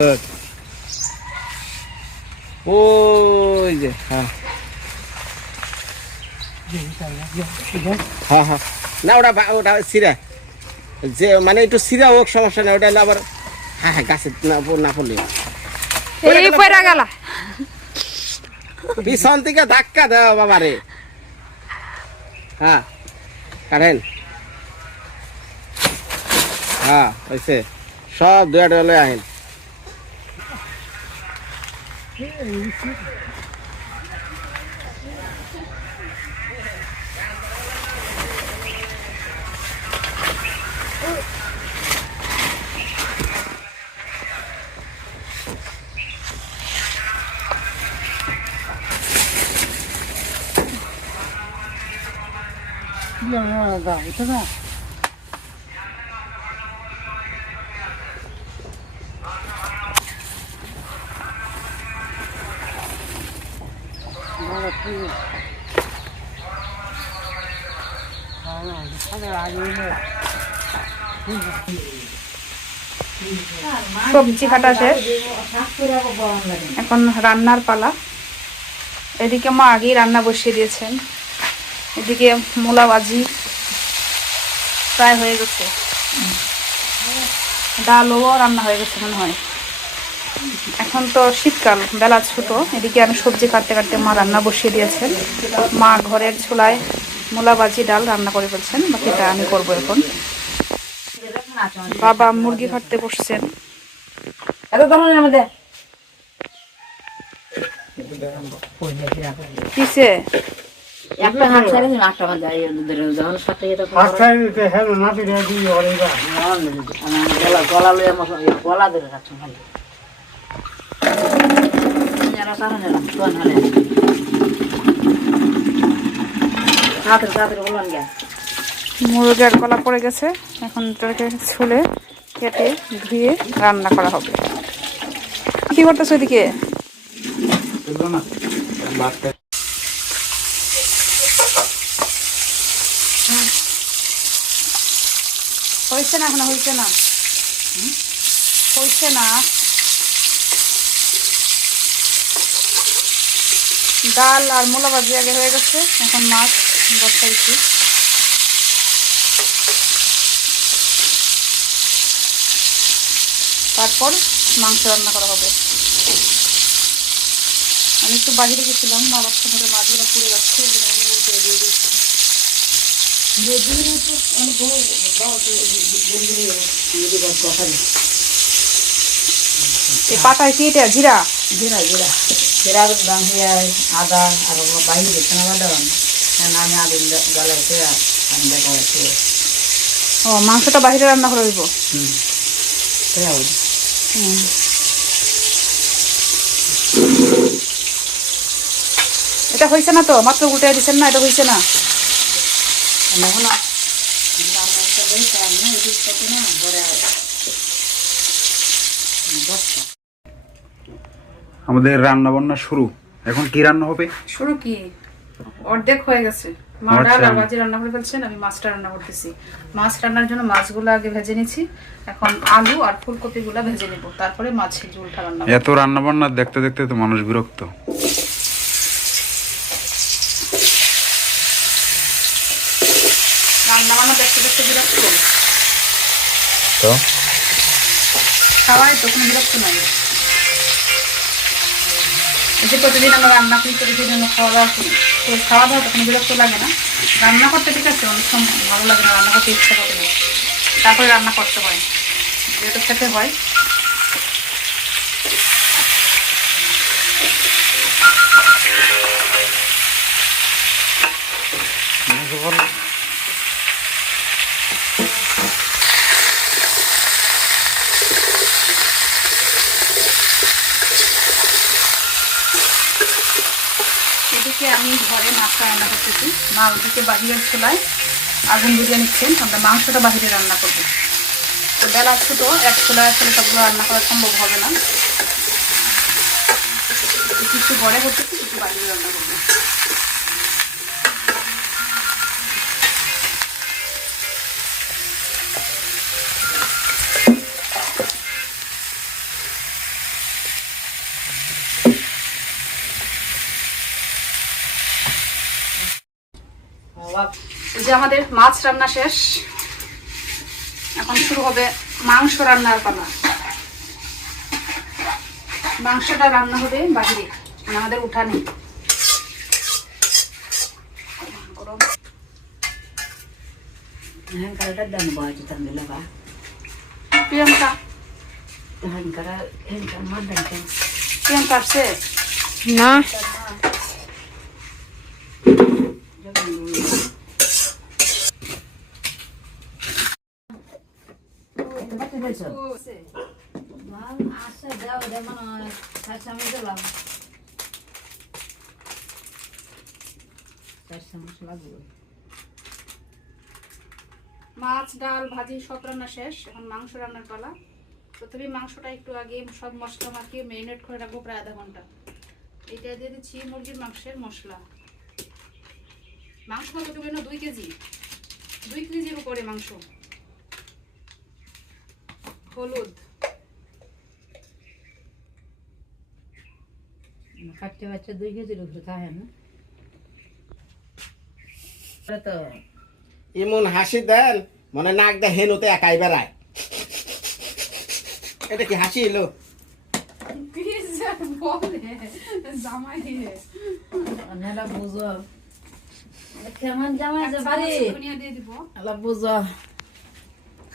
ওই যে হ্যাঁ হ্যাঁ হ্যাঁ না ওটা ওটা সিরা যে মানে একটু সিরা হোক সমস্যা নেই ওটা হলে আবার হ্যাঁ হ্যাঁ গাছে না পড়লে পিছন থেকে ধাক্কা দেওয়া বাবা রে। হ্যাঁ কারেন হ্যাঁ হয়েছে সব দুয়া ডলে আহেন সবজি কাটা শেষ, এখন রান্নার পালা। এদিকে মা আগেই রান্না বসিয়ে দিয়েছেন, এদিকে মূলা ভাজি প্রায় হয়ে গেছে, ডালও রান্না হয়ে গেছে মনে হয়। এখন তো শীতকাল, বেলা ছোট, এদিকে আমি সবজি কাটতে কাটতে মা রান্না বসিয়ে দিয়েছেন। মা ঘরের চুলায় মূলা ভাজি ডাল রান্না করে ফেলছেন, বাকিটা আমি করবো এখন। বাবা মুরগি কাটতে বসছেন। কিসে একটা হাত ছাড়ে দিন আটটা বাজে এই দুধের যখন সাথে এটা হাত ছাড়ে দিতে হ্যাঁ না দিলে দিই ওরেগা না গলা লয়ে মশ গলা ধরে রাখছেন খালি যারা সারা না তোন হলে হাতের বলন গা মুরগির গলা পড়ে গেছে, এখন এটাকে ছুলে কেটে ধুয়ে রান্না করা হবে। কি করতেছো এদিকে? হয়েছে না, এখন হয়েছে না, হয়েছে না। ডাল আর মূলা ভাজি আগে হয়ে গেছে, এখন মাছ বসাইছি। তারপর মাংস রান্না করা হবে। আমি একটু বাহিরে গেছিলাম, বাবার সাথে মাছগুলো পুড়ে যাচ্ছে, দিয়ে দিয়েছি। পাতায় কি এটা জিরা জিরা জিরা জিরা দাম হয়ে আদা আর বাইরে দিচ্ছে না বাদাম আমি আগে গলাইতে আমি দেখা হচ্ছে। ও মাংসটা বাহিরে রান্না করে দিব। এটা হয়েছে না তো, মাত্র উল্টে দিচ্ছেন না, এটা হয়েছে না এখন আমাদের রান্না বান্না শুরু। এখন কি রান্না হবে? শুরু কি অর্ধেক হয়ে গেছে, মা ডাল আর ভাজি রান্না করে ফেলছেন, আমি মাছটা রান্না করতেছি। মাছ রান্নার জন্য মাছগুলো আগে ভেজে নিচ্ছি, এখন আলু আর ফুলকপি গুলা ভেজে নিব, তারপরে মাছের ঝোলটা রান্না করব। এত রান্না বান্না দেখতে দেখতে তো মানুষ বিরক্ত। রান্না বান্না দেখতে দেখতে বিরক্ত তো খাওয়াই তো কোনো বিরক্ত নাই। এই যে প্রতিদিন আমরা রান্না করি, প্রতিদিন খাওয়া দাওয়া করি, তো খাওয়া দাওয়া তখন বিরক্ত লাগে না। রান্না করতে ঠিক আছে, অনেক সময় ভালো লাগে না, রান্না করতে ইচ্ছা করে না, তারপরে রান্না করতে হয়, যেহেতু খেতে হয়। এদিকে আমি ঘরে মাছটা রান্না করতেছি, মা ওদিকে বাহিরের চুলায় আগুন ধরিয়ে নিচ্ছেন, আমরা মাংসটা বাহিরে রান্না করবো। তো বেলা ছোটো, এক চুলায় আসলে সবগুলো রান্না করা সম্ভব হবে না, কিছু ঘরে করতেছি, কিছু বাহিরে রান্না করবো। যে আমাদের মাছ রান্না শেষ, এখন শুরু হবে মাংস রান্নার পালা। মাংসটা রান্না হবে বাহিরে, মানে আমাদের উঠানে। হ্যাঁ দাম বয়স দিলে বা প্রিয়াঙ্কা হ্যাঁ মার দেন প্রিয়াঙ্কা আসছে না আচ্ছা যাও যেমন সামনে গেলাম লাগবে। মাছ ডাল ভাজি সব রান্না শেষ, এখন মাংস রান্নার পালা। প্রথমে মাংসটা একটু আগে সব মশলা মাখিয়ে ম্যারিনেট করে রাখবো প্রায় আধা ঘন্টা। এটা দিয়ে দিচ্ছি মুরগির মাংসের মশলা। মাংস কতটুকু না 2 কেজি, 2 কেজির উপরে মাংস। হলুদ, বাচ্চা বাচ্চা 2 কেজির উপরে খায় না তো এমন হাসি দেন মনে নাক দা হেনুতে একাই বেড়ায়। এটা কি হাসি এলো? নেলা বুঝো কেমন জামাই যে বাড়ি দিয়ে দিব। আলা বুঝো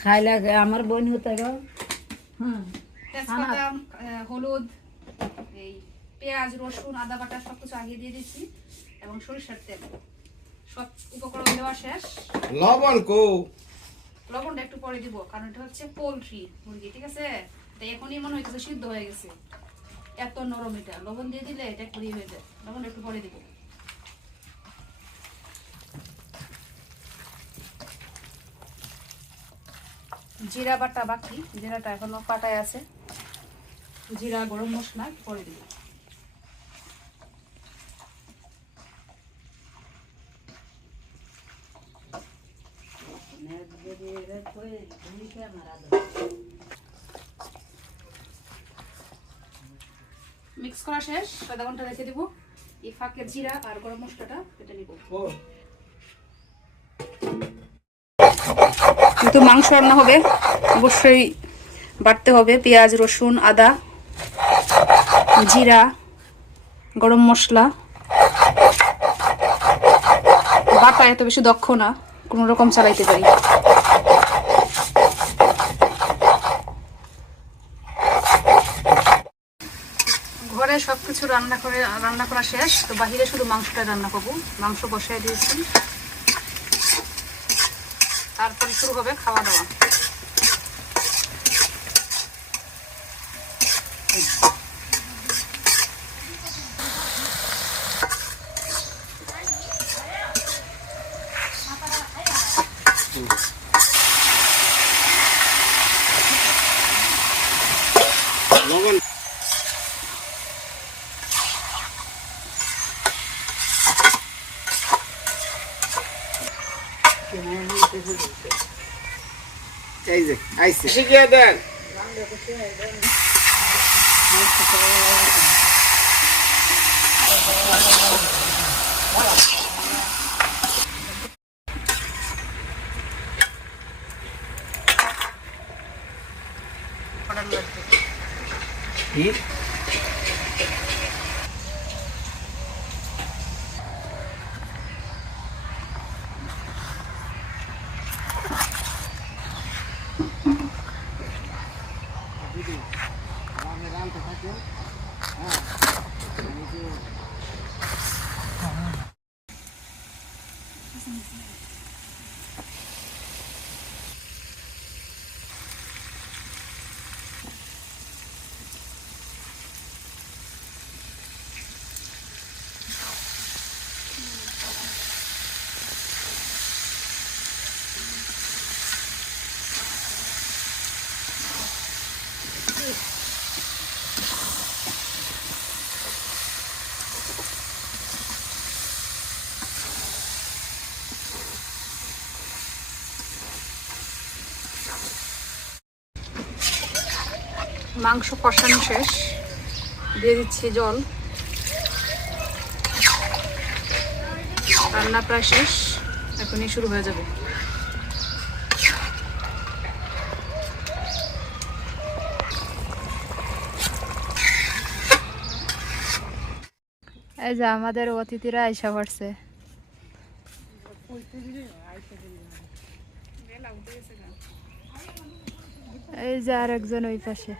খাইলে আমার বোন হতে গো। তেজপাতা, হলুদ, এই পেঁয়াজ রসুন আদা বাটা সবকিছু আগে দিয়ে দিচ্ছি, এবং সরিষার তেল। সব উপকরণ দেওয়া শেষ। লবণ কো? লবণটা একটু পরে দিব, কারণ এটা হচ্ছে পোলট্রি মুরগি, ঠিক আছে? তাই এখনই মনে হইতেছে সিদ্ধ হয়ে গেছে, এত নরম এটা। লবণ দিয়ে দিলে এটা একটু হয়ে যায়, লবণ একটু পরে দিব। জিরা বাটা বাকি, জিরাটা এখনো পাটায় আছে। জিরা গরম মশলা পরে দিব। মিক্স করা শেষ, আধা ঘন্টা রেখে দিব। এই ফাঁকে জিরা আর গরম মশলাটা কেটে নিব। কিন্তু মাংস রান্না হবে, অবশ্যই বাটতে হবে পেঁয়াজ রসুন আদা জিরা গরম মশলা। বাটা এত বেশি দক্ষ না, কোনো রকম চালাইতে পারি। ঘরে সবকিছু রান্না করা শেষ, তো বাহিরে শুধু মাংসটা রান্না করবো। মাংস বসাই দিয়েছি, তারপরে শুরু হবে খাওয়া দাওয়া। লবণ এই যে আইছে শিখিয়ে দেন। কি মাংস কষানো শেষ, দিয়ে দিচ্ছি জল। রান্না প্রায় শেষ, এখনই শুরু হয়ে যাবে। এই যে আমাদের অতিথিরা আইসা পড়ছে। এই যে আর একজন ওই পাশে।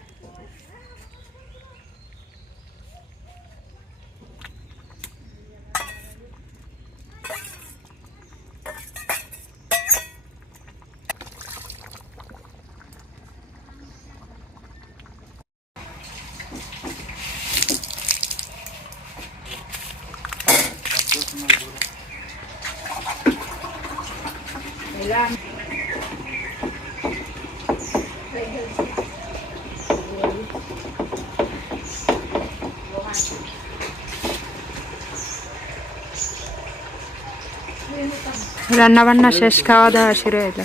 রান্না বান্না শেষ, খাওয়া দাওয়া শুরু হইলো।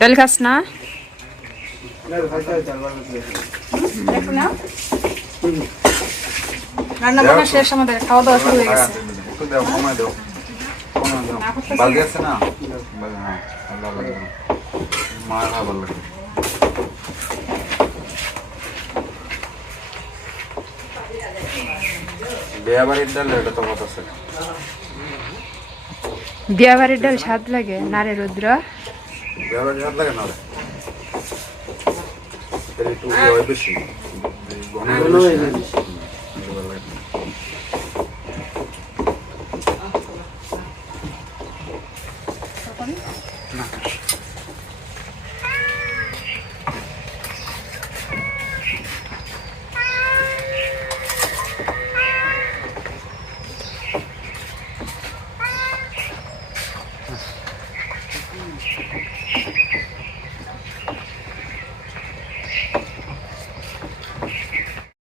ডাল খাস না? রান্না বান্না শেষ, আমাদের খাওয়া দাওয়া শুরু হয়ে গেছে। একটু দাও, কমায় দাও, কমায় দাও। বালতি আছে না? হ্যাঁ, আল্লাহ লাগে না। মার ভালো লাগে। বিয়া বাড়ির ডাল এটা তো কত আছে? বিয়া বাড়ির ডাল স্বাদ লাগে না রে রুদ্র? বিয়া বাড়ির ডাল লাগে না রে? এটা একটু হয় বেশি, ঘন হয় বেশি।